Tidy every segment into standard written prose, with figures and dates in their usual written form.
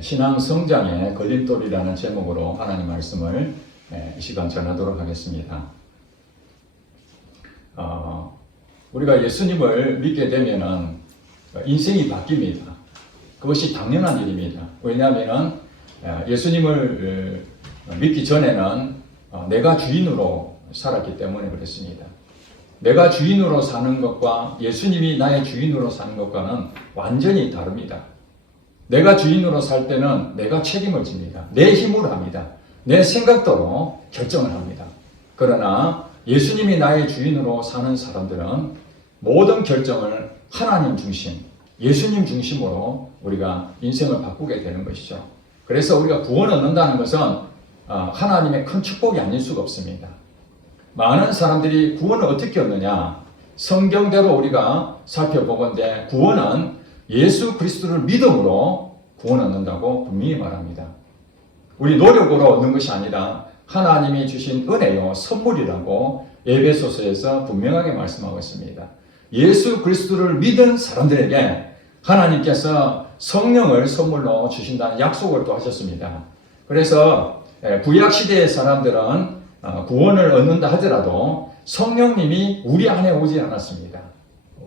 신앙 성장의 걸림돌이라는 제목으로 하나님 말씀을 이 시간 전하도록 하겠습니다. 우리가 예수님을 믿게 되면은 인생이 바뀝니다. 그것이 당연한 일입니다. 왜냐하면 예수님을 믿기 전에는 내가 주인으로 살았기 때문에 그렇습니다. 내가 주인으로 사는 것과 예수님이 나의 주인으로 사는 것과는 완전히 다릅니다. 내가 주인으로 살 때는 내가 책임을 집니다. 내 힘으로 합니다. 내 생각대로 결정을 합니다. 그러나 예수님이 나의 주인으로 사는 사람들은 모든 결정을 하나님 중심, 예수님 중심으로 우리가 인생을 바꾸게 되는 것이죠. 그래서 우리가 구원을 얻는다는 것은 하나님의 큰 축복이 아닐 수가 없습니다. 많은 사람들이 구원을 어떻게 얻느냐? 성경대로 우리가 살펴보건대 구원은 예수 그리스도를 믿음으로 구원 얻는다고 분명히 말합니다. 우리 노력으로 얻는 것이 아니라 하나님이 주신 은혜요 선물이라고 에베소서에서 분명하게 말씀하고 있습니다. 예수 그리스도를 믿은 사람들에게 하나님께서 성령을 선물로 주신다는 약속을 또 하셨습니다. 그래서 구약시대의 사람들은 구원을 얻는다 하더라도 성령님이 우리 안에 오지 않았습니다.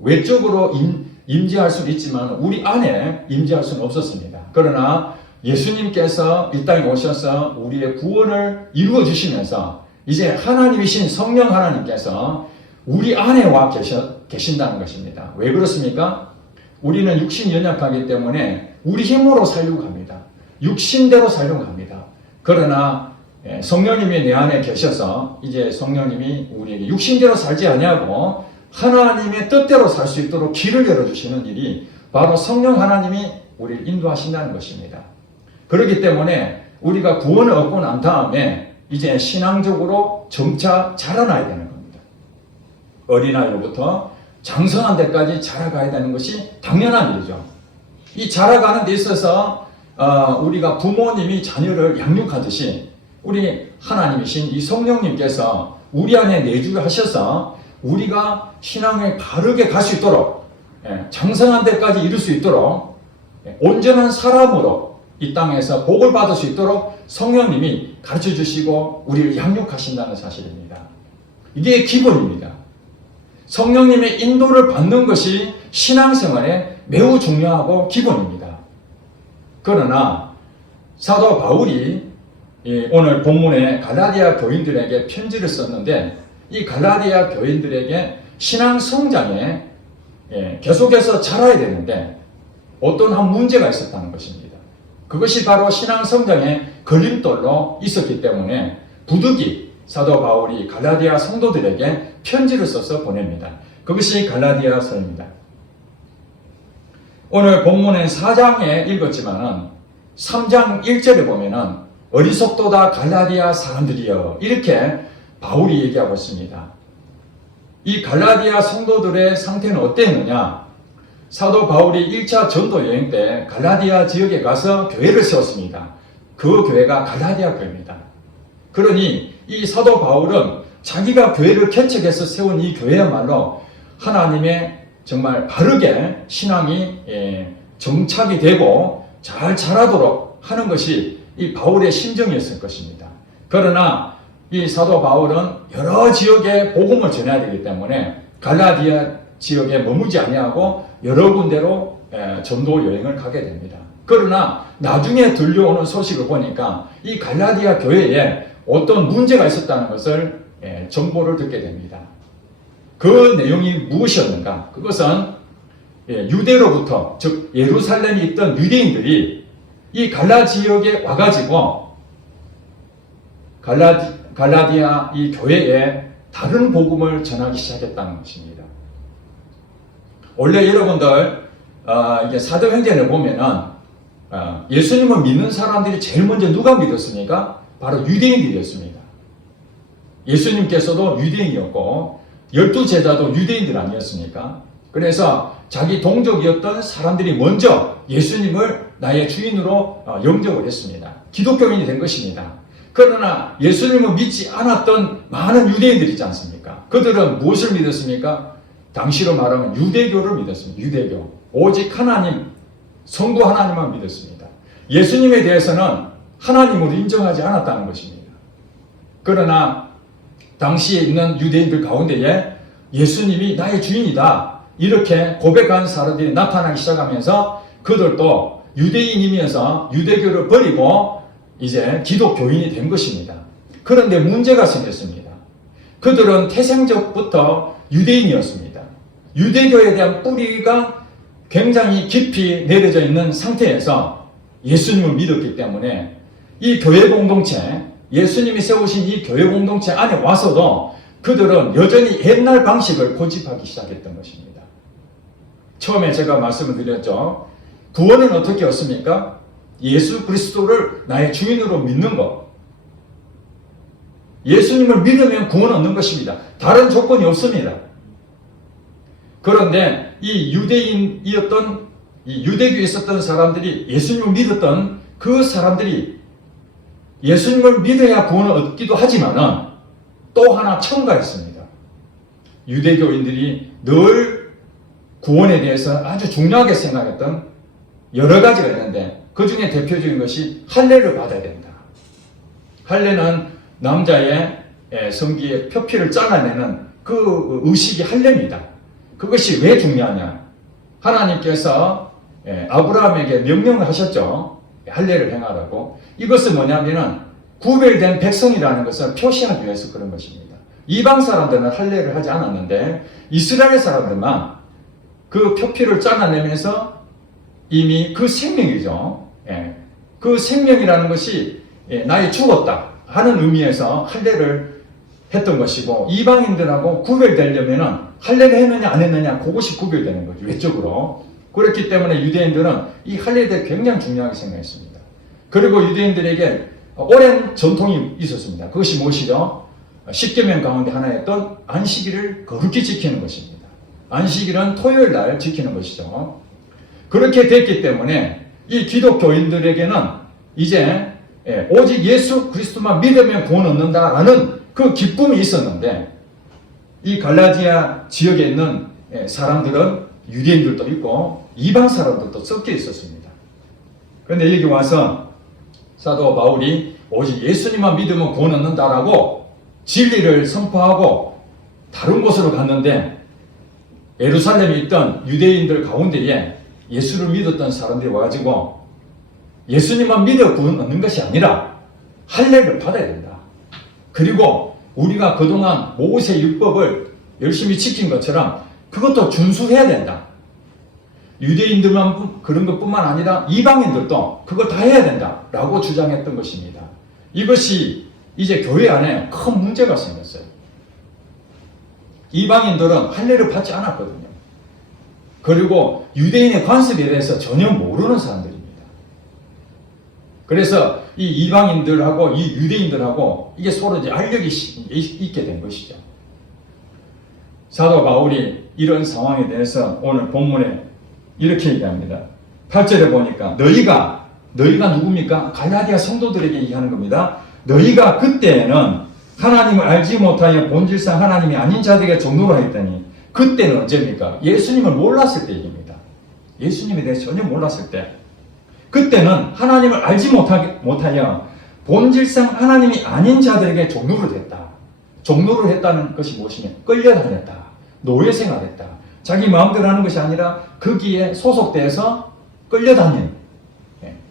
외적으로 임재할 수는 있지만 우리 안에 임재할 수는 없었습니다. 그러나 예수님께서 이 땅에 오셔서 우리의 구원을 이루어 주시면서 이제 하나님이신 성령 하나님께서 우리 안에 와 계신다는 것입니다. 왜 그렇습니까? 우리는 육신이 연약하기 때문에 우리 힘으로 살려고 합니다. 육신대로 살려고 합니다. 그러나 성령님이 내 안에 계셔서 이제 성령님이 우리에게 육신대로 살지 아니하고 하나님의 뜻대로 살 수 있도록 길을 열어주시는 일이 바로 성령 하나님이 우리를 인도하신다는 것입니다. 그렇기 때문에 우리가 구원을 얻고 난 다음에 이제 신앙적으로 점차 자라나야 되는 겁니다. 어린아이로부터 장성한 데까지 자라가야 되는 것이 당연한 일이죠. 이 자라가는 데 있어서 우리가 부모님이 자녀를 양육하듯이 우리 하나님이신 이 성령님께서 우리 안에 내주를 하셔서 우리가 신앙을 바르게 갈 수 있도록 장성한 데까지 이룰 수 있도록 온전한 사람으로 이 땅에서 복을 받을 수 있도록 성령님이 가르쳐 주시고 우리를 양육하신다는 사실입니다. 이게 기본입니다. 성령님의 인도를 받는 것이 신앙생활에 매우 중요하고 기본입니다. 그러나 사도 바울이 오늘 본문에 갈라디아 교인들에게 편지를 썼는데 이 갈라디아 교인들에게 신앙 성장에 계속해서 자라야 되는데 어떤 한 문제가 있었다는 것입니다. 그것이 바로 신앙 성장의 걸림돌로 있었기 때문에 부득이 사도 바울이 갈라디아 성도들에게 편지를 써서 보냅니다. 그것이 갈라디아서입니다. 오늘 본문은 4장에 읽었지만은 3장 1절에 보면은 어리석도다 갈라디아 사람들이여 이렇게 바울이 얘기하고 있습니다. 이 갈라디아 성도들의 상태는 어땠느냐? 사도 바울이 1차 전도 여행 때 갈라디아 지역에 가서 교회를 세웠습니다. 그 교회가 갈라디아 교회입니다. 그러니 이 사도 바울은 자기가 교회를 개척해서 세운 이 교회야말로 하나님의 정말 바르게 신앙이 정착이 되고 잘 자라도록 하는 것이 이 바울의 심정이었을 것입니다. 그러나 이 사도 바울은 여러 지역에 복음을 전해야 되기 때문에 갈라디아 지역에 머무지 아니하고 여러 군데로 전도 여행을 가게 됩니다. 그러나 나중에 들려오는 소식을 보니까 이 갈라디아 교회에 어떤 문제가 있었다는 것을 정보를 듣게 됩니다. 그 내용이 무엇이었는가? 그것은 유대로부터 즉 예루살렘에 있던 유대인들이 이 갈라 지역에 와가지고 갈라디아 이 교회에 다른 복음을 전하기 시작했다는 것입니다. 원래 여러분들 이게 사도행전을 보면은 예수님을 믿는 사람들이 제일 먼저 누가 믿었습니까? 바로 유대인들이었습니다. 예수님께서도 유대인이었고 12제자도 유대인들 아니었습니까? 그래서 자기 동족이었던 사람들이 먼저 예수님을 나의 주인으로 영접을 했습니다. 기독교인이 된 것입니다. 그러나 예수님을 믿지 않았던 많은 유대인들이 있지 않습니까? 그들은 무엇을 믿었습니까? 당시로 말하면 유대교를 믿었습니다. 유대교. 오직 하나님, 성부 하나님만 믿었습니다. 예수님에 대해서는 하나님으로 인정하지 않았다는 것입니다. 그러나 당시에 있는 유대인들 가운데에 예수님이 나의 주인이다 이렇게 고백한 사람들이 나타나기 시작하면서 그들도 유대인이면서 유대교를 버리고 이제 기독교인이 된 것입니다. 그런데 문제가 생겼습니다. 그들은 태생적부터 유대인이었습니다. 유대교에 대한 뿌리가 굉장히 깊이 내려져 있는 상태에서 예수님을 믿었기 때문에 이 교회 공동체, 예수님이 세우신 이 교회 공동체 안에 와서도 그들은 여전히 옛날 방식을 고집하기 시작했던 것입니다. 처음에 제가 말씀을 드렸죠. 구원은 어떻게 얻습니까? 예수 그리스도를 나의 주인으로 믿는 것. 예수님을 믿으면 구원 얻는 것입니다. 다른 조건이 없습니다. 그런데 이 유대인이었던 이 유대교에 있었던 사람들이 예수님을 믿었던 그 사람들이 예수님을 믿어야 구원을 얻기도 하지만은 또 하나 첨가했습니다. 유대교인들이 늘 구원에 대해서 아주 중요하게 생각했던 여러 가지가 있는데 그 중에 대표적인 것이 할례를 받아야 된다. 할례는 남자의 성기의 표피를 잘라내는 그 의식이 할례입니다. 그것이 왜 중요하냐? 하나님께서 아브라함에게 명령을 하셨죠. 할례를 행하라고. 이것은 뭐냐면은 구별된 백성이라는 것을 표시하기 위해서 그런 것입니다. 이방 사람들은 할례를 하지 않았는데 이스라엘 사람들만 그 표피를 잘라내면서 이미 그 생명이죠. 그 생명이라는 것이 나의 죽었다 하는 의미에서 할례를 했던 것이고 이방인들하고 구별되려면은 할례를 했느냐 안 했느냐 그것이 구별되는 거죠. 외적으로. 그렇기 때문에 유대인들은 이 할례에 대해 굉장히 중요하게 생각했습니다. 그리고 유대인들에게 오랜 전통이 있었습니다. 그것이 무엇이죠? 10계명 가운데 하나였던 안식일을 거룩히 지키는 것입니다. 안식일은 토요일 날 지키는 것이죠. 그렇게 됐기 때문에 이 기독교인들에게는 이제 오직 예수 그리스도만 믿으면 구원 얻는다라는 그 기쁨이 있었는데 이 갈라디아 지역에 있는 사람들은 유대인들도 있고 이방 사람들도 섞여 있었습니다. 그런데 여기 와서 사도 바울이 오직 예수님만 믿으면 구원 얻는다라고 진리를 선포하고 다른 곳으로 갔는데 예루살렘에 있던 유대인들 가운데에 예수를 믿었던 사람들이 와가지고 예수님만 믿어 구원 얻는 것이 아니라 할례를 받아야 된다. 그리고 우리가 그동안 모세 율법을 열심히 지킨 것처럼 그것도 준수해야 된다. 유대인들만 그런 것뿐만 아니라 이방인들도 그걸 다 해야 된다라고 주장했던 것입니다. 이것이 이제 교회 안에 큰 문제가 생겼어요. 이방인들은 할례를 받지 않았거든요. 그리고 유대인의 관습에 대해서 전혀 모르는 사람들입니다. 그래서 이 이방인들하고 이 유대인들하고 이게 서로 이제 알력이 있게 된 것이죠. 사도 바울이 이런 상황에 대해서 오늘 본문에 이렇게 얘기합니다. 8절에 보니까 너희가 누굽니까? 갈라디아 성도들에게 얘기하는 겁니다. 너희가 그때에는 하나님을 알지 못하여 본질상 하나님이 아닌 자들에게 종노라 했더니 그때는 언제입니까? 예수님을 몰랐을 때 얘기입니다. 예수님에 대해서 전혀 몰랐을 때 그때는 하나님을 알지 못하여 본질상 하나님이 아닌 자들에게 종노를 했다. 종노를 했다는 것이 무엇이냐? 끌려다녔다. 노예생활했다. 자기 마음대로 하는 것이 아니라 거기에 소속돼서 끌려다닌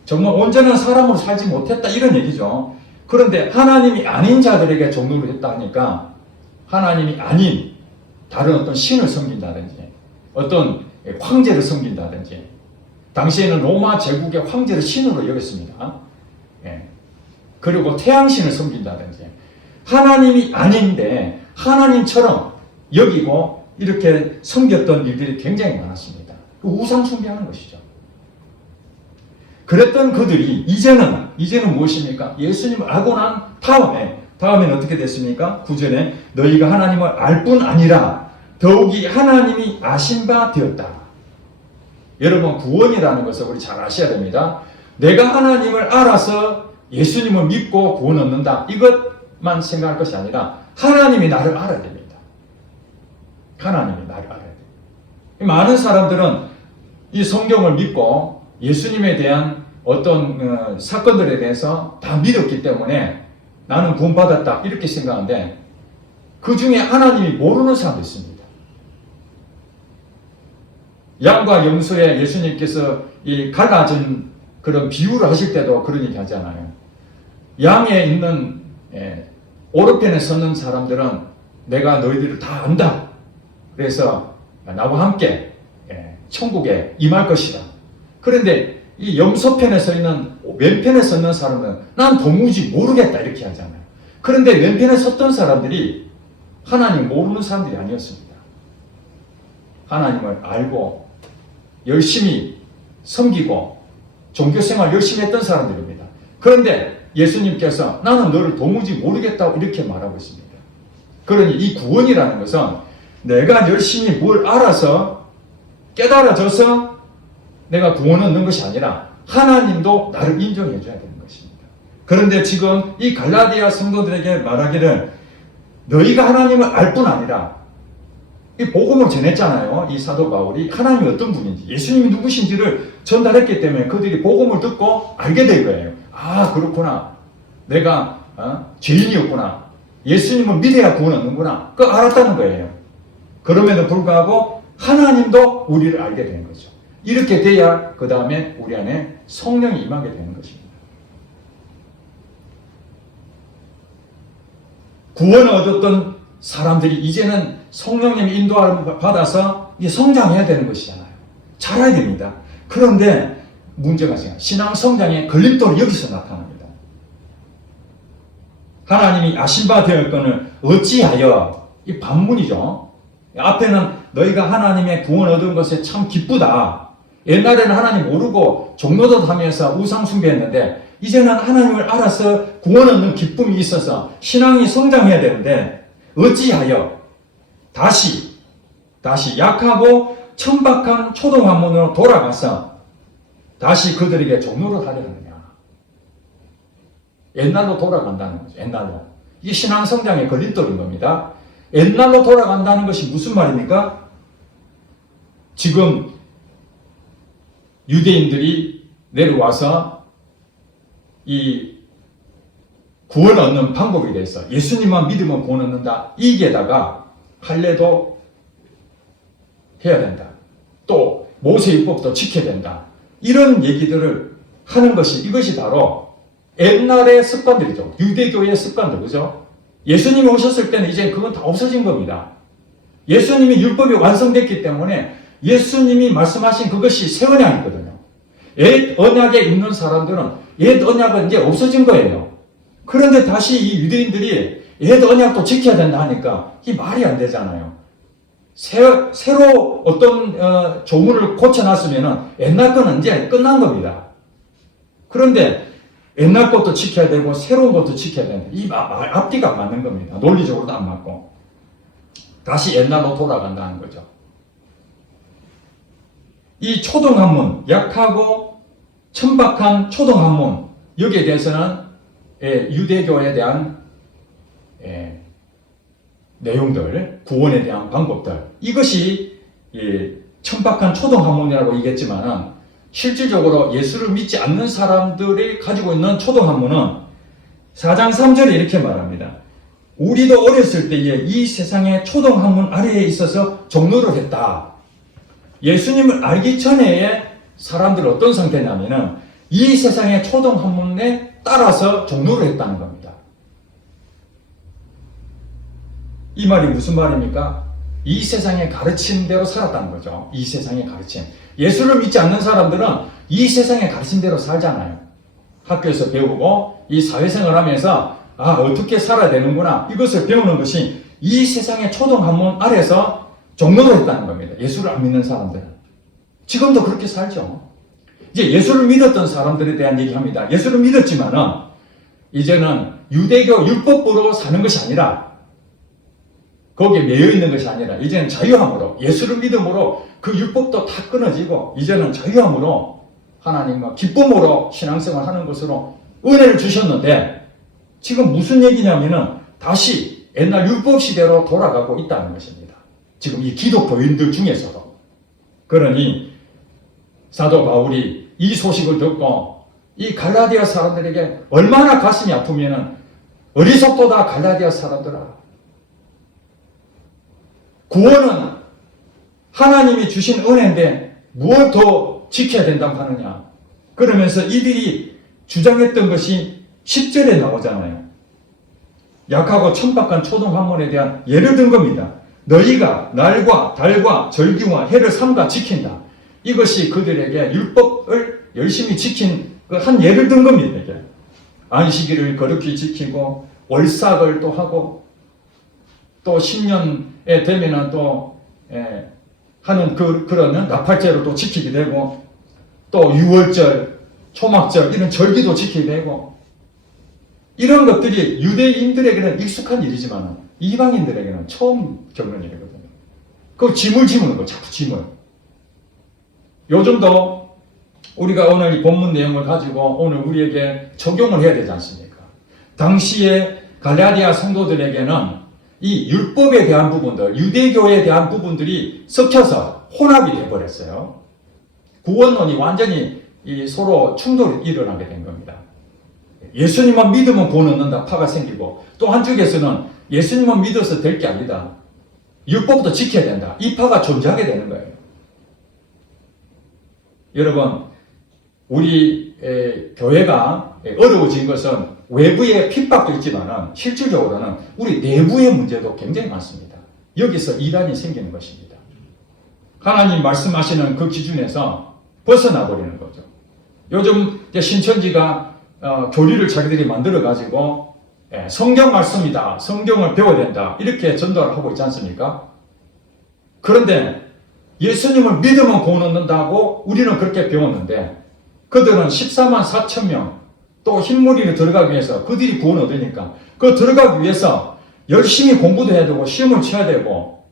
정말 온전한 사람으로 살지 못했다 이런 얘기죠. 그런데 하나님이 아닌 자들에게 종노를 했다 하니까 하나님이 아닌 다른 어떤 신을 섬긴다든지 어떤 황제를 섬긴다든지 당시에는 로마 제국의 황제를 신으로 여겼습니다. 그리고 태양신을 섬긴다든지 하나님이 아닌데 하나님처럼 여기고 이렇게 섬겼던 일들이 굉장히 많았습니다. 우상 숭배하는 것이죠. 그랬던 그들이 이제는 무엇입니까? 예수님을 알고 난 다음에는 어떻게 됐습니까? 9절에 너희가 하나님을 알 뿐 아니라 더욱이 하나님이 아신 바 되었다. 여러분 구원이라는 것을 우리 잘 아셔야 됩니다. 내가 하나님을 알아서 예수님을 믿고 구원 얻는다. 이것만 생각할 것이 아니라 하나님이 나를 알아야 됩니다. 하나님이 나를 알아야 돼요. 많은 사람들은 이 성경을 믿고 예수님에 대한 어떤 사건들에 대해서 다 믿었기 때문에 나는 구원받았다 이렇게 생각하는데 그 중에 하나님이 모르는 사람도 있습니다. 양과 염소에 예수님께서 이 갈라진 그런 비유를 하실 때도 그런 얘기 하잖아요. 양에 있는 오른편에 섰는 사람들은 내가 너희들을 다 안다. 그래서 나와 함께 천국에 임할 것이다. 그런데 이 염소편에 서 있는 왼편에 섰는 사람은 난 도무지 모르겠다 이렇게 하잖아요. 그런데 왼편에 섰던 사람들이 하나님 모르는 사람들이 아니었습니다. 하나님을 알고 열심히 섬기고 종교생활 열심히 했던 사람들입니다. 그런데 예수님께서 나는 너를 도무지 모르겠다고 이렇게 말하고 있습니다. 그러니 이 구원이라는 것은 내가 열심히 뭘 알아서 깨달아져서 내가 구원을 얻는 것이 아니라 하나님도 나를 인정해 줘야 되는 것입니다. 그런데 지금 이 갈라디아 성도들에게 말하기를 너희가 하나님을 알 뿐 아니라 이 복음을 전했잖아요. 이 사도 바울이 하나님이 어떤 분인지 예수님이 누구신지를 전달했기 때문에 그들이 복음을 듣고 알게 된 거예요. 아 그렇구나. 내가 죄인이었구나. 예수님을 믿어야 구원 얻는구나. 그거 알았다는 거예요. 그럼에도 불구하고 하나님도 우리를 알게 되는 거죠. 이렇게 돼야 그 다음에 우리 안에 성령이 임하게 되는 것입니다. 구원을 얻었던 사람들이 이제는 성령님의 인도함을 받아서 이제 성장해야 되는 것이잖아요. 자라야 됩니다. 그런데 문제가 있어요. 신앙 성장의 걸림돌이 여기서 나타납니다. 하나님이 아신 바 되었거늘 어찌하여 이 반문이죠. 앞에는 너희가 하나님의 구원 얻은 것에 참 기쁘다. 옛날에는 하나님 모르고 종로도 하면서 우상 숭배했는데 이제는 하나님을 알아서 구원 얻는 기쁨이 있어서 신앙이 성장해야 되는데 어찌하여 다시 약하고 천박한 초동환문으로 돌아가서 다시 그들에게 종로를 하려 하느냐. 옛날로 돌아간다는 거죠. 옛날로. 이게 신앙 성장의 걸림돌인 겁니다. 옛날로 돌아간다는 것이 무슨 말입니까? 지금 유대인들이 내려와서 이 구원 얻는 방법에 대해서 예수님만 믿으면 구원 얻는다. 이게다가 할례도 해야 된다. 또 모세율법도 지켜야 된다. 이런 얘기들을 하는 것이 이것이 바로 옛날의 습관들이죠. 유대교의 습관들, 그죠? 예수님이 오셨을 때는 이제 그건 다 없어진 겁니다. 예수님이 율법이 완성됐기 때문에 예수님이 말씀하신 그것이 새 언약이거든요. 옛 언약에 있는 사람들은 옛 언약은 이제 없어진 거예요. 그런데 다시 이 유대인들이 옛 언약도 지켜야 된다 하니까 이 말이 안 되잖아요. 새로 어떤 조문을 고쳐놨으면 옛날 거는 이제 끝난 겁니다. 그런데 옛날 것도 지켜야 되고 새로운 것도 지켜야 되는데 이 앞뒤가 안 맞는 겁니다. 논리적으로도 안 맞고 다시 옛날로 돌아간다는 거죠. 이 초동한문, 약하고 천박한 초동한문 여기에 대해서는 유대교에 대한 내용들, 구원에 대한 방법들 이것이 천박한 초동한문이라고 얘기했지만 실질적으로 예수를 믿지 않는 사람들이 가지고 있는 초동한문은 4장 3절에 이렇게 말합니다. 우리도 어렸을 때에 이 세상의 초동한문 아래에 있어서 종로를 했다. 예수님을 알기 전에 사람들은 어떤 상태냐면은 이 세상의 초동한문에 따라서 종로를 했다는 겁니다. 이 말이 무슨 말입니까? 이 세상의 가르침대로 살았다는 거죠. 이 세상의 가르침. 예수를 믿지 않는 사람들은 이 세상의 가르침대로 살잖아요. 학교에서 배우고 이 사회생활 하면서 어떻게 살아야 되는구나 이것을 배우는 것이 이 세상의 초동한문 아래서 종로를 했다는 겁니다. 예수를 안 믿는 사람들은. 지금도 그렇게 살죠. 이제 예수를 믿었던 사람들에 대한 얘기합니다. 예수를 믿었지만은 이제는 유대교 율법으로 사는 것이 아니라 거기에 매여 있는 것이 아니라 이제는 자유함으로 예수를 믿음으로 그 율법도 다 끊어지고 이제는 자유함으로 하나님과 기쁨으로 신앙생활 하는 것으로 은혜를 주셨는데 지금 무슨 얘기냐면은 다시 옛날 율법 시대로 돌아가고 있다는 것입니다. 지금 이 기독교인들 중에서도. 그러니 사도 바울이 이 소식을 듣고 이 갈라디아 사람들에게 얼마나 가슴이 아프면은 어리석도다 갈라디아 사람들아. 구원은 하나님이 주신 은혜인데 무엇 더 지켜야 된다고 하느냐. 그러면서 이들이 주장했던 것이 10절에 나오잖아요. 약하고 천박한 초등학문에 대한 예를 든 겁니다. 너희가 날과 달과 절기와 해를 삼가 지킨다. 이것이 그들에게 율법을 열심히 지킨 그 한 예를 든 겁니다. 이게. 안식일을 거룩히 지키고 월삭을 또 하고 또 신년에 되면은 또 하는 그런 나팔절을 또 지키게 되고 또 유월절, 초막절 이런 절기도 지키게 되고 이런 것들이 유대인들에게는 익숙한 일이지만 이방인들에게는 처음 겪는 일이거든요. 그 짐을 지무는 거, 자꾸 짐을. 요즘도 우리가 오늘 이 본문 내용을 가지고 오늘 우리에게 적용을 해야 되지 않습니까? 당시에 갈라디아 성도들에게는 이 율법에 대한 부분들, 유대교에 대한 부분들이 섞여서 혼합이 되어버렸어요. 구원론이 완전히 서로 충돌이 일어나게 된 겁니다. 예수님만 믿으면 구원 얻는다 파가 생기고 또 한쪽에서는 예수님만 믿어서 될 게 아니다. 율법도 지켜야 된다. 이 파가 존재하게 되는 거예요. 여러분, 우리 교회가 어려워진 것은 외부의 핍박도 있지만 실질적으로는 우리 내부의 문제도 굉장히 많습니다. 여기서 이단이 생기는 것입니다. 하나님 말씀하시는 그 기준에서 벗어나 버리는 거죠. 요즘 신천지가 교리를 자기들이 만들어 가지고 성경 말씀이다, 성경을 배워야 된다 이렇게 전도를 하고 있지 않습니까? 그런데 예수님을 믿으면 구원 얻는다고 우리는 그렇게 배웠는데 그들은 14만 4천 명 또 흰무리로 들어가기 위해서 그들이 구원 얻으니까 그 들어가기 위해서 열심히 공부도 해야 되고 시험을 쳐야 되고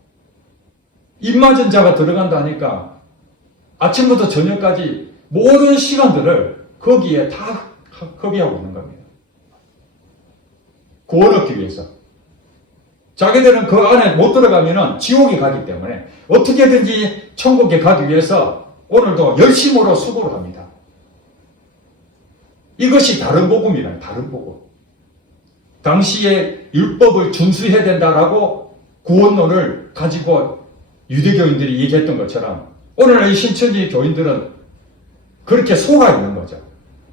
입맞은 자가 들어간다 하니까 아침부터 저녁까지 모든 시간들을 거기에 다 허비하고 있는 겁니다. 구원 얻기 위해서. 자기들은 그 안에 못 들어가면은 지옥에 가기 때문에 어떻게든지 천국에 가기 위해서 오늘도 열심으로 수고를 합니다. 이것이 다른 복음이란 다른 복음. 당시에 율법을 준수해야 된다라고 구원론을 가지고 유대교인들이 얘기했던 것처럼 오늘날 이 신천지 교인들은 그렇게 속아 있는 거죠.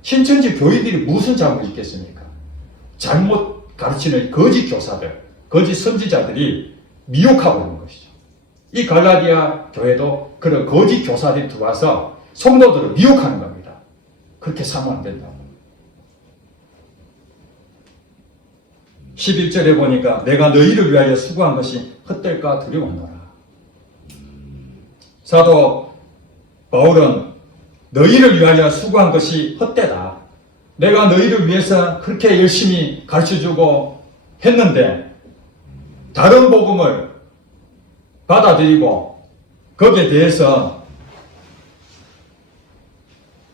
신천지 교인들이 무슨 잘못이 있겠습니까? 잘못 가르치는 거짓 교사들, 거짓 선지자들이 미혹하고 있는 것이죠. 이 갈라디아 교회도 그런 거짓 교사들이 들어와서 성도들을 미혹하는 겁니다. 그렇게 사면 안 된다고. 11절에 보니까 내가 너희를 위하여 수고한 것이 헛될까 두려워하노라. 사도 바울은 너희를 위하여 수고한 것이 헛되다. 내가 너희를 위해서 그렇게 열심히 가르쳐주고 했는데 다른 복음을 받아들이고 거기에 대해서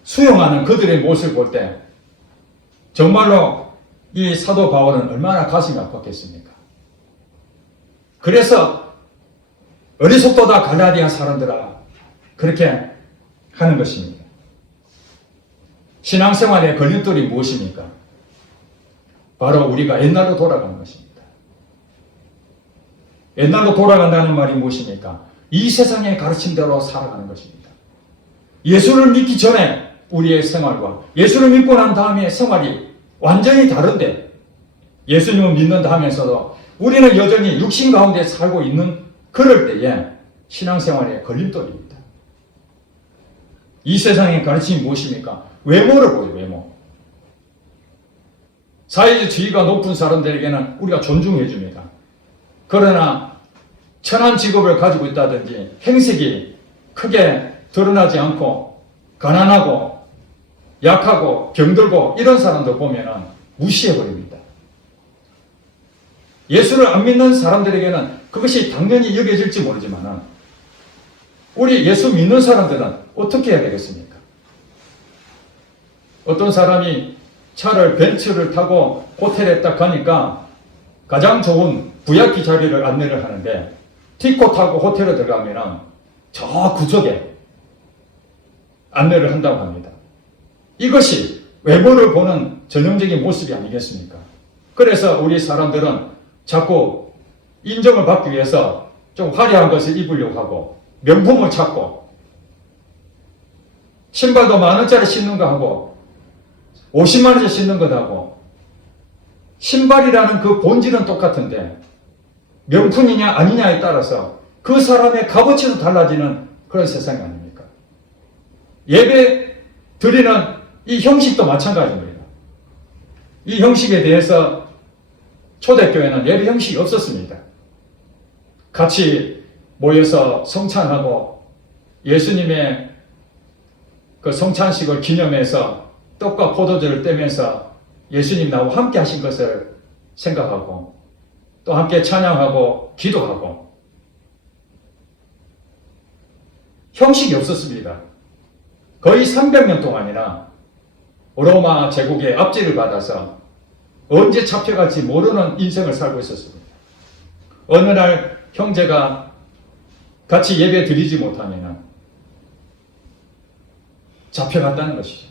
수용하는 그들의 모습을 볼 때 정말로 이 사도 바울은 얼마나 가슴이 아팠겠습니까? 그래서 어리석도다 갈라디아 사람들아 그렇게 하는 것입니다. 신앙생활의 걸림돌이 무엇입니까? 바로 우리가 옛날로 돌아가는 것입니다. 옛날로 돌아간다는 말이 무엇입니까? 이 세상의 가르침대로 살아가는 것입니다. 예수를 믿기 전에 우리의 생활과 예수를 믿고 난 다음에 생활이 완전히 다른데 예수님을 믿는다 하면서도 우리는 여전히 육신 가운데 살고 있는 그럴 때에 신앙생활의 걸림돌입니다. 이 세상의 가르침이 무엇입니까? 외모를 보죠. 외모. 사회주의가 높은 사람들에게는 우리가 존중해 줍니다. 그러나 천한 직업을 가지고 있다든지 행색이 크게 드러나지 않고 가난하고 약하고 병들고 이런 사람들 보면 무시해버립니다. 예수를 안 믿는 사람들에게는 그것이 당연히 여겨질지 모르지만 우리 예수 믿는 사람들은 어떻게 해야 되겠습니까? 어떤 사람이 벤츠를 타고 호텔에 딱 가니까 가장 좋은 VIP 자리를 안내를 하는데 티코 타고 호텔에 들어가면 저 구석에 안내를 한다고 합니다. 이것이 외모를 보는 전형적인 모습이 아니겠습니까? 그래서 우리 사람들은 자꾸 인정을 받기 위해서 좀 화려한 것을 입으려고 하고 명품을 찾고 신발도 10,000원짜리 신는 거 하고 50만 원짜리 신는 것 하고 신발이라는 그 본질은 똑같은데 명품이냐 아니냐에 따라서 그 사람의 값어치도 달라지는 그런 세상이 아닙니까? 예배 드리는 이 형식도 마찬가지입니다. 이 형식에 대해서 초대교회는 예배 형식이 없었습니다. 같이 모여서 성찬하고 예수님의 그 성찬식을 기념해서 떡과 포도주를 떼면서 예수님 나와 함께 하신 것을 생각하고 또 함께 찬양하고 기도하고 형식이 없었습니다. 거의 300년 동안이나 로마 제국의 압제를 받아서 언제 잡혀갈지 모르는 인생을 살고 있었습니다. 어느 날 형제가 같이 예배 드리지 못하면 잡혀갔다는 것이죠.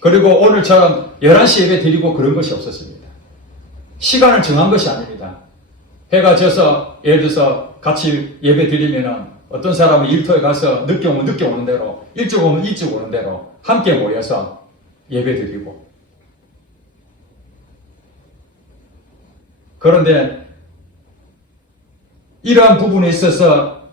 그리고 오늘처럼 11시 예배 드리고 그런 것이 없었습니다. 시간을 정한 것이 아닙니다. 해가 져서 예를 들어서 같이 예배 드리면 어떤 사람은 일터에 가서 늦게 오면 늦게 오는 대로 일찍 오면 일찍 오는 대로 함께 모여서 예배 드리고 그런데 이러한 부분에 있어서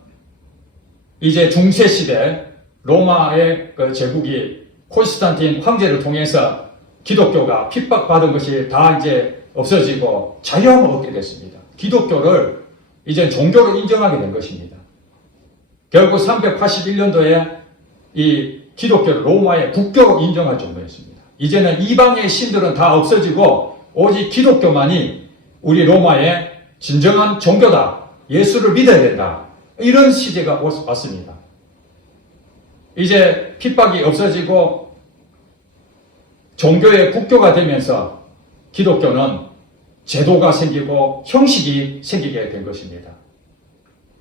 이제 중세시대 로마의 그 제국이 콘스탄틴 황제를 통해서 기독교가 핍박받은 것이 다 이제 없어지고 자유함을 얻게 됐습니다. 기독교를 이제 종교로 인정하게 된 것입니다. 결국 381년도에 이 기독교를 로마의 국교로 인정할 정도였습니다. 이제는 이방의 신들은 다 없어지고 오직 기독교만이 우리 로마의 진정한 종교다. 예수를 믿어야 된다. 이런 시대가 왔습니다. 이제 핍박이 없어지고 종교의 국교가 되면서 기독교는 제도가 생기고 형식이 생기게 된 것입니다.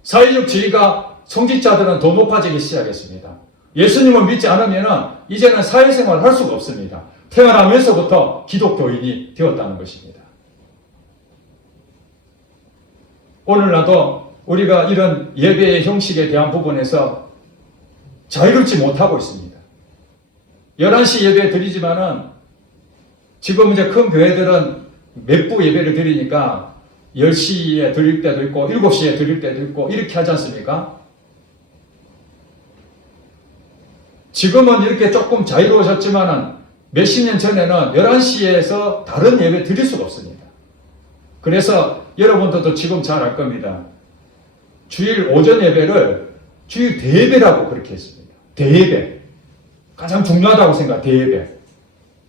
사회적 지위가 성직자들은 더 높아지기 시작했습니다. 예수님을 믿지 않으면 이제는 사회생활을 할 수가 없습니다. 태어나면서부터 기독교인이 되었다는 것입니다. 오늘날도 우리가 이런 예배의 형식에 대한 부분에서 자유롭지 못하고 있습니다. 11시 예배 드리지만은 지금 이제 큰 교회들은 몇 부 예배를 드리니까 10시에 드릴 때도 있고 7시에 드릴 때도 있고 이렇게 하지 않습니까? 지금은 이렇게 조금 자유로워졌지만은 몇십 년 전에는 11시에서 다른 예배 드릴 수가 없습니다. 그래서 여러분들도 지금 잘 알 겁니다. 주일 오전 예배를 주일 대예배라고 그렇게 했습니다. 대예배. 가장 중요하다고 생각, 대예배.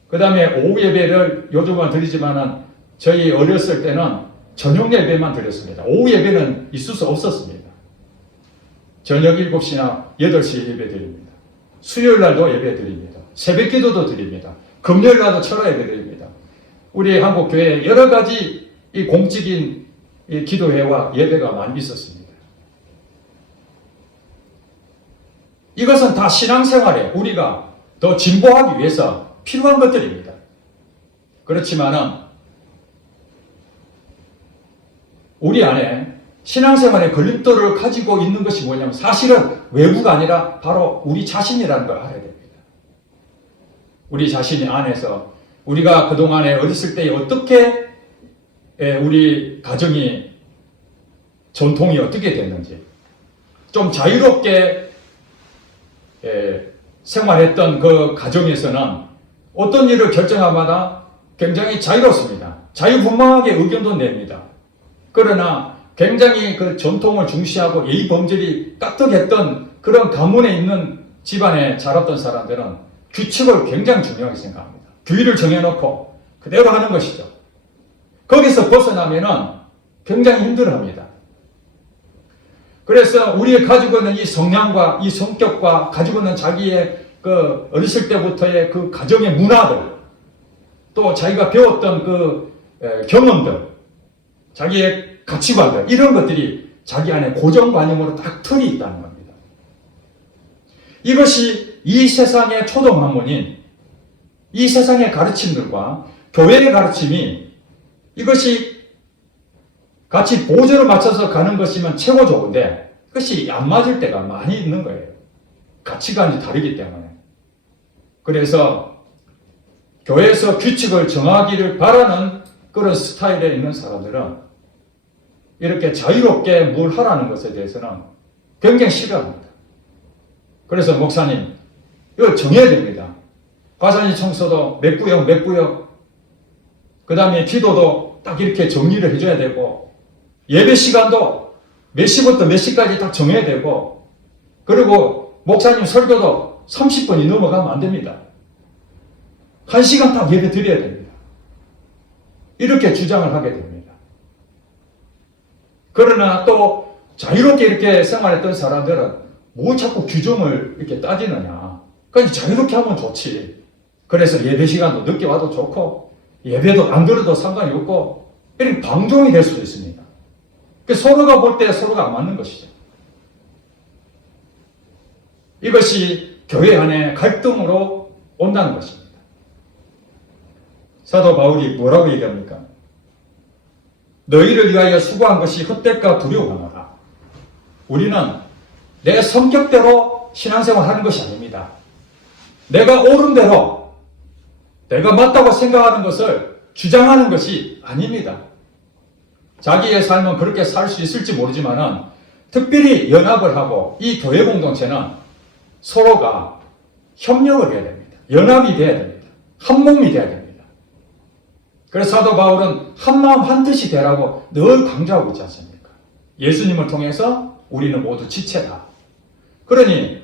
그 다음에 오후 예배를 요즘은 드리지만은 저희 어렸을 때는 저녁 예배만 드렸습니다. 오후 예배는 있을 수 없었습니다. 저녁 7시나 8시에 예배 드립니다. 수요일 날도 예배 드립니다. 새벽 기도도 드립니다. 금요일 날도 철야 예배 드립니다. 우리 한국 교회에 여러 가지 이 공적인 이 기도회와 예배가 많이 있었습니다. 이것은 다 신앙생활에 우리가 더 진보하기 위해서 필요한 것들입니다. 그렇지만은 우리 안에 신앙생활의 걸림돌을 가지고 있는 것이 뭐냐면 사실은 외부가 아니라 바로 우리 자신이라는 걸 알아야 됩니다. 우리 자신이 안에서 우리가 그동안에 어렸을 때 어떻게 우리 가정이 전통이 어떻게 됐는지 좀 자유롭게 생활했던 그 가정에서는 어떤 일을 결정하마다 굉장히 자유롭습니다. 자유분방하게 의견도 냅니다. 그러나 굉장히 그 전통을 중시하고 예의 범절이 까뜩했던 그런 가문에 있는 집안에 자랐던 사람들은 규칙을 굉장히 중요하게 생각합니다. 규율을 정해놓고 그대로 하는 것이죠. 거기서 벗어나면은 굉장히 힘들어합니다. 그래서 우리가 가지고 있는 이 성향과 이 성격과 가지고 있는 자기의 그 어렸을 때부터의 그 가정의 문화들, 또 자기가 배웠던 그 경험들, 자기의 가치관들, 이런 것들이 자기 안에 고정관념으로 딱 틀이 있다는 겁니다. 이것이 이 세상의 초동 학문인 이 세상의 가르침들과 교회의 가르침이 이것이 같이 보조를 맞춰서 가는 것이면 최고 좋은데 그것이 안 맞을 때가 많이 있는 거예요. 가치관이 다르기 때문에. 그래서 교회에서 규칙을 정하기를 바라는 그런 스타일에 있는 사람들은 이렇게 자유롭게 뭘 하라는 것에 대해서는 굉장히 싫어합니다. 그래서 목사님, 이걸 정해야 됩니다. 과산이 청소도 몇 구역, 몇 구역, 그 다음에 기도도 딱 이렇게 정리를 해줘야 되고, 예배 시간도 몇 시부터 몇 시까지 딱 정해야 되고, 그리고 목사님 설교도 30분이 넘어가면 안 됩니다. 1시간 딱 예배 드려야 됩니다. 이렇게 주장을 하게 됩니다. 그러나 또 자유롭게 이렇게 생활했던 사람들은 뭐 자꾸 규정을 이렇게 따지느냐. 그러니까 자유롭게 하면 좋지. 그래서 예배 시간도 늦게 와도 좋고, 예배도 안 들어도 상관이 없고, 이렇게 방종이 될 수도 있습니다. 서로가 볼 때 서로가 안 맞는 것이죠. 이것이 교회 안에 갈등으로 온다는 것입니다. 사도 바울이 뭐라고 얘기합니까? 너희를 위하여 수고한 것이 헛될까 두려워하노라. 우리는 내 성격대로 신앙생활 하는 것이 아닙니다. 내가 옳은 대로, 내가 맞다고 생각하는 것을 주장하는 것이 아닙니다. 자기의 삶은 그렇게 살 수 있을지 모르지만은 특별히 연합을 하고 이 교회 공동체는 서로가 협력을 해야 됩니다. 연합이 돼야 됩니다. 한 몸이 돼야 됩니다. 그래서 사도 바울은 한 마음 한 뜻이 되라고 늘 강조하고 있지 않습니까? 예수님을 통해서 우리는 모두 지체다. 그러니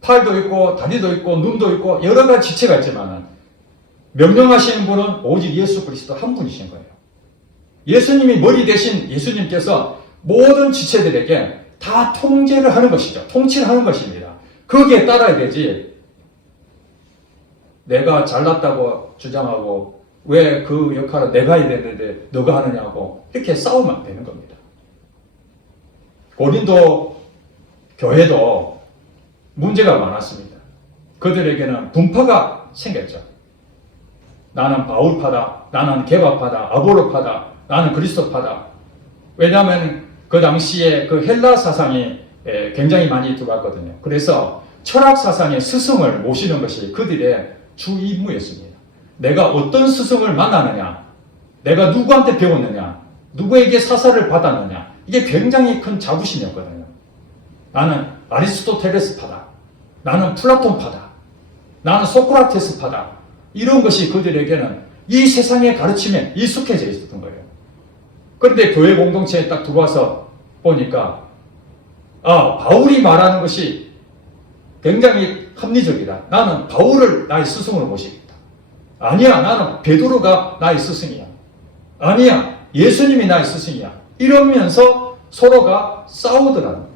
팔도 있고 다리도 있고 눈도 있고 여러 가지 지체가 있지만 명령하시는 분은 오직 예수 그리스도 한 분이신 거예요. 예수님이 머리 대신 예수님께서 모든 지체들에게 다 통제를 하는 것이죠. 통치를 하는 것입니다. 거기에 따라야 되지. 내가 잘났다고 주장하고 왜 그 역할을 내가 해야 되는데 너가 하느냐고 이렇게 싸우면 안 되는 겁니다. 고린도 교회도 문제가 많았습니다. 그들에게는 분파가 생겼죠. 나는 바울파다, 나는 게바파다, 아볼로파다, 나는 그리스도파다. 왜냐하면 그 당시에 그 헬라 사상이 굉장히 많이 들어왔거든요. 그래서 철학 사상의 스승을 모시는 것이 그들의 주 임무였습니다. 내가 어떤 스승을 만나느냐, 내가 누구한테 배웠느냐, 누구에게 사사를 받았느냐, 이게 굉장히 큰 자부심이었거든요. 나는 아리스토텔레스파다, 나는 플라톤파다, 나는 소크라테스파다. 이런 것이 그들에게는 이 세상의 가르침에 익숙해져 있었던 거예요. 그런데 교회 공동체에 딱 들어와서 보니까 바울이 말하는 것이 굉장히 합리적이다. 나는 바울을 나의 스승으로 모시겠다. 아니야, 나는 베드로가 나의 스승이야. 아니야, 예수님이 나의 스승이야. 이러면서 서로가 싸우더라는 거예요.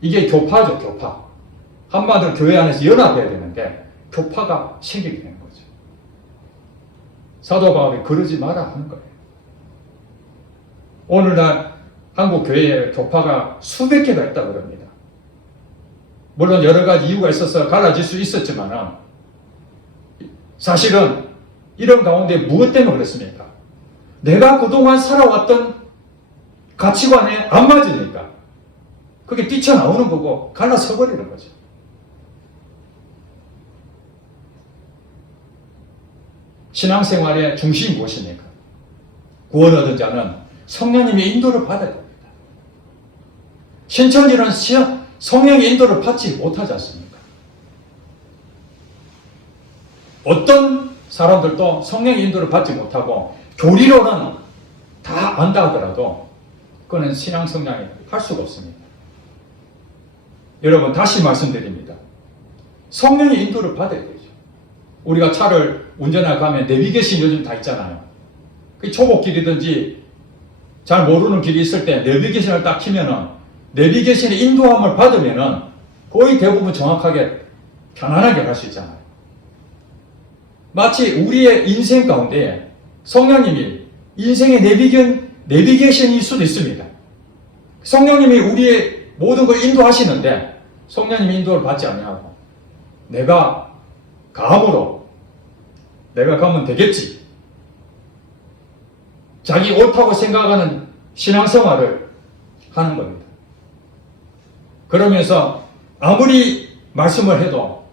이게 교파죠, 교파. 한마디로 교회 안에서 연합해야 되는데 교파가 생기게 되는 거죠. 사도 바울이 그러지 마라 하는 거예요. 오늘날 한국 교회에 교파가 수백 개가 있다고 그럽니다. 물론 여러 가지 이유가 있어서 갈라질 수 있었지만 사실은 이런 가운데 무엇 때문에 그랬습니까? 내가 그동안 살아왔던 가치관에 안 맞으니까 그게 뛰쳐나오는 거고 갈라서 버리는 거죠. 신앙생활의 중심이 무엇입니까? 구원 얻은 자는 성령님의 인도를 받아야 됩니다. 신천지는 성령의 인도를 받지 못하지 않습니까? 어떤 사람들도 성령의 인도를 받지 못하고 교리로는 다 안다 하더라도 그거는 신앙 성장을 할 수가 없습니다. 여러분 다시 말씀드립니다. 성령의 인도를 받아야 되죠. 우리가 차를 운전하고 가면 내비게이션 요즘 다 있잖아요. 그 초보길이든지 잘 모르는 길이 있을 때 내비게이션을 딱 키면은 내비게이션의 인도함을 받으면은 거의 대부분 정확하게 편안하게 갈 수 있잖아요. 마치 우리의 인생 가운데 성령님이 인생의 내비게이션일 수도 있습니다. 성령님이 우리의 모든 걸 인도하시는데 성령님의 인도를 받지 않냐고 내가 감으로 내가 가면 되겠지. 자기 옳다고 생각하는 신앙생활을 하는 겁니다. 그러면서 아무리 말씀을 해도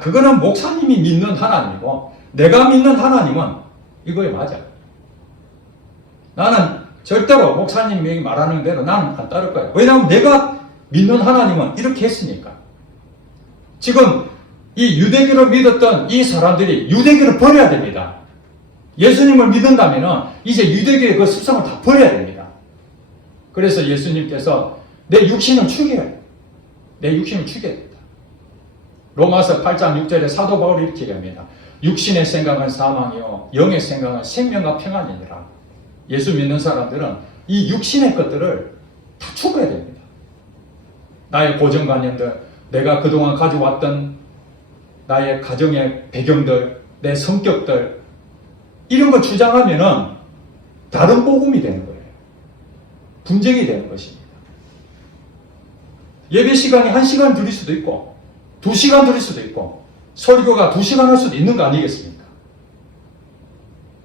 그거는 목사님이 믿는 하나님이고 내가 믿는 하나님은 이거에 맞아. 나는 절대로 목사님이 말하는 대로 나는 안 따를 거야. 왜냐하면 내가 믿는 하나님은 이렇게 했으니까. 지금 이 유대교를 믿었던 이 사람들이 유대교를 버려야 됩니다. 예수님을 믿는다면 이제 유대교의 그 습성을 다 버려야 됩니다. 그래서 예수님께서 내 육신을 죽여야 돼. 내 육신을 죽여야 된다. 로마서 8장 6절에 사도 바울이 이렇게 얘기합니다. 육신의 생각은 사망이요 영의 생각은 생명과 평안이니라. 예수 믿는 사람들은 이 육신의 것들을 다 죽어야 됩니다. 나의 고정관념들, 내가 그동안 가져왔던 나의 가정의 배경들, 내 성격들 이런 거 주장하면은 다른 복음이 되는 거예요. 분쟁이 되는 것입니다. 예배 시간이 1시간 드릴 수도 있고 2시간 드릴 수도 있고 설교가 2시간 할 수도 있는 거 아니겠습니까?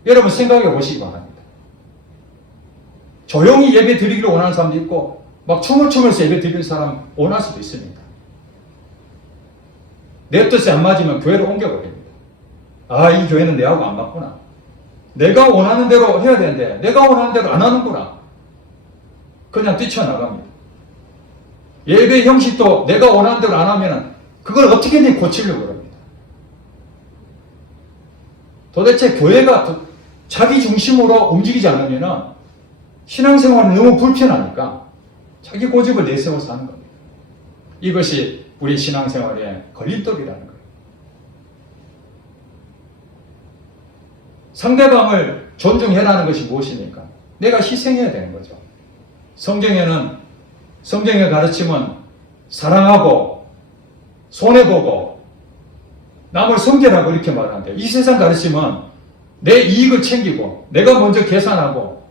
여러분 생각해 보시기 바랍니다. 조용히 예배 드리기를 원하는 사람도 있고 막 춤을 추면서 예배 드리는 사람 원할 수도 있습니다. 내 뜻에 안 맞으면 교회를 옮겨버립니다. 이 교회는 내하고 안 맞구나. 내가 원하는 대로 해야 되는데 내가 원하는 대로 안 하는구나. 그냥 뛰쳐나갑니다. 예배 형식도 내가 원하는 대로 안 하면 그걸 어떻게든 고치려고 합니다. 도대체 교회가 자기 중심으로 움직이지 않으면 신앙생활이 너무 불편하니까 자기 고집을 내세워서 하는 겁니다. 이것이 우리 신앙생활의 걸림돌이라는 거예요. 상대방을 존중해라는 것이 무엇입니까? 내가 희생해야 되는 거죠. 성경의 가르침은 사랑하고 손해보고 남을 섬기라고 이렇게 말하는데 이 세상 가르침은 내 이익을 챙기고 내가 먼저 계산하고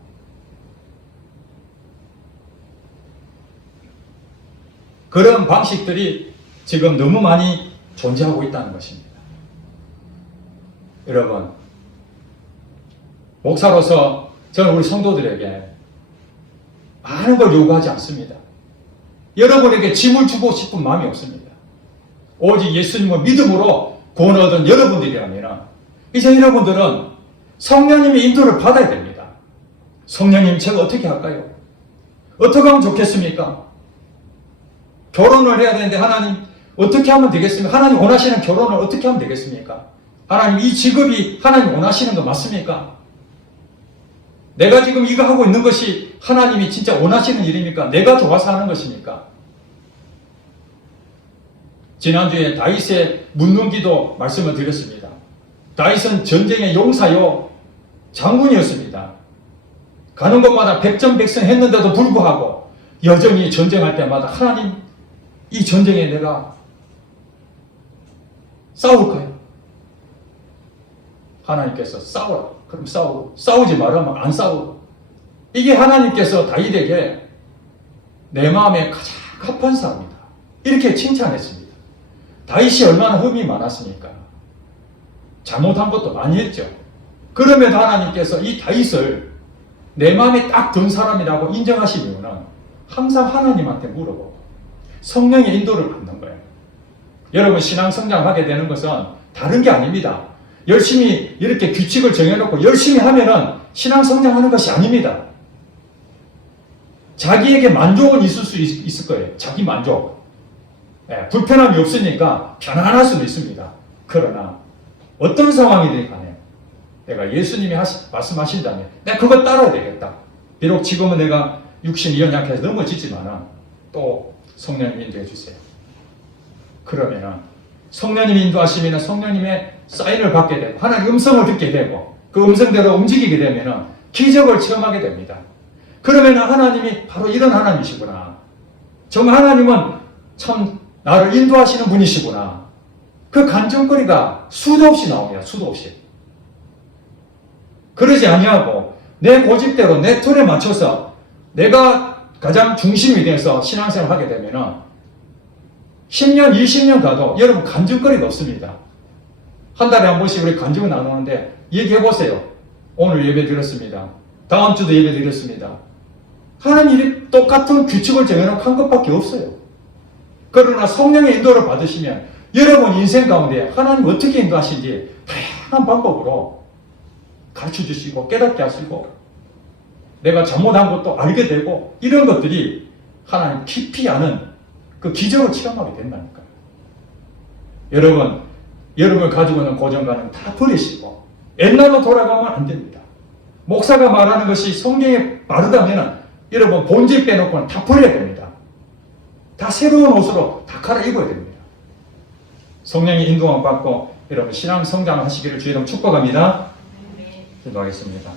그런 방식들이 지금 너무 많이 존재하고 있다는 것입니다. 여러분, 목사로서 저는 우리 성도들에게 많은 걸 요구하지 않습니다. 여러분에게 짐을 주고 싶은 마음이 없습니다. 오직 예수님을 믿음으로 구원 얻은 여러분들이라면 이제 여러분들은 성령님의 인도를 받아야 됩니다. 성령님 제가 어떻게 할까요? 어떻게 하면 좋겠습니까? 결혼을 해야 되는데 하나님 어떻게 하면 되겠습니까? 하나님 원하시는 결혼을 어떻게 하면 되겠습니까? 하나님 이 직업이 하나님 원하시는 거 맞습니까? 내가 지금 이거 하고 있는 것이 하나님이 진짜 원하시는 일입니까? 내가 좋아서 하는 것입니까? 지난주에 다윗의 묻는 기도 말씀을 드렸습니다. 다윗은 전쟁의 용사요 장군이었습니다. 가는 곳마다 백전백승 했는데도 불구하고 여전히 전쟁할 때마다 하나님 이 전쟁에 내가 싸울까요? 하나님께서 싸우라. 그럼 싸우고 싸우지 말라면 안 싸우고 이게 하나님께서 다윗에게 내 마음에 가장 합한 사람이다. 이렇게 칭찬했습니다. 다윗이 얼마나 흠이 많았습니까? 잘못한 것도 많이 했죠. 그럼에도 하나님께서 이 다윗을 내 마음에 딱 든 사람이라고 인정하신 이유는 항상 하나님한테 물어보고 성령의 인도를 받는 거예요. 여러분 신앙 성장하게 되는 것은 다른 게 아닙니다. 열심히 이렇게 규칙을 정해놓고 열심히 하면은 신앙 성장하는 것이 아닙니다. 자기에게 만족은 있을 수 있을 거예요. 자기 만족. 불편함이 없으니까 편안할 수도 있습니다. 그러나 어떤 상황이든 간에 내가 예수님이 말씀하신다면 내가 그거 따라야 되겠다. 비록 지금은 내가 육신이 연약해서 넘어지지만 또 성령님 인도해 주세요. 그러면은 성령님 인도하시면 성령님의 사인을 받게 되고 하나님 음성을 듣게 되고 그 음성대로 움직이게 되면은 기적을 체험하게 됩니다. 그러면 하나님이 바로 이런 하나님이시구나. 정말 하나님은 참 나를 인도하시는 분이시구나. 그 간증거리가 수도 없이 나옵니다. 수도 없이. 그러지 아니하고 내 고집대로 내 틀에 맞춰서 내가 가장 중심이 돼서 신앙생활을 하게 되면은 10년, 20년 가도 여러분 간증거리가 없습니다. 한 달에 한 번씩 우리 간증을 나누는데 얘기해 보세요. 오늘 예배 드렸습니다. 다음 주도 예배 드렸습니다. 하는 일이 똑같은 규칙을 정해놓고 한 것밖에 없어요. 그러나 성령의 인도를 받으시면 여러분 인생 가운데 하나님 어떻게 인도하신지 다양한 방법으로 가르쳐 주시고 깨닫게 하시고 내가 잘못한 것도 알게 되고 이런 것들이 하나님 깊이 아는 그 기적을 체험하게 된다니까요. 여러분 가지고 있는 고정관은 다 버리시고 옛날로 돌아가면 안 됩니다. 목사가 말하는 것이 성경에 바르다면 여러분 본질 빼놓고는 다 버려야 됩니다. 다 새로운 옷으로 다 갈아입어야 됩니다. 성령의 인도함 받고 여러분 신앙 성장하시기를 주의 이름 축복합니다. 기도하겠습니다.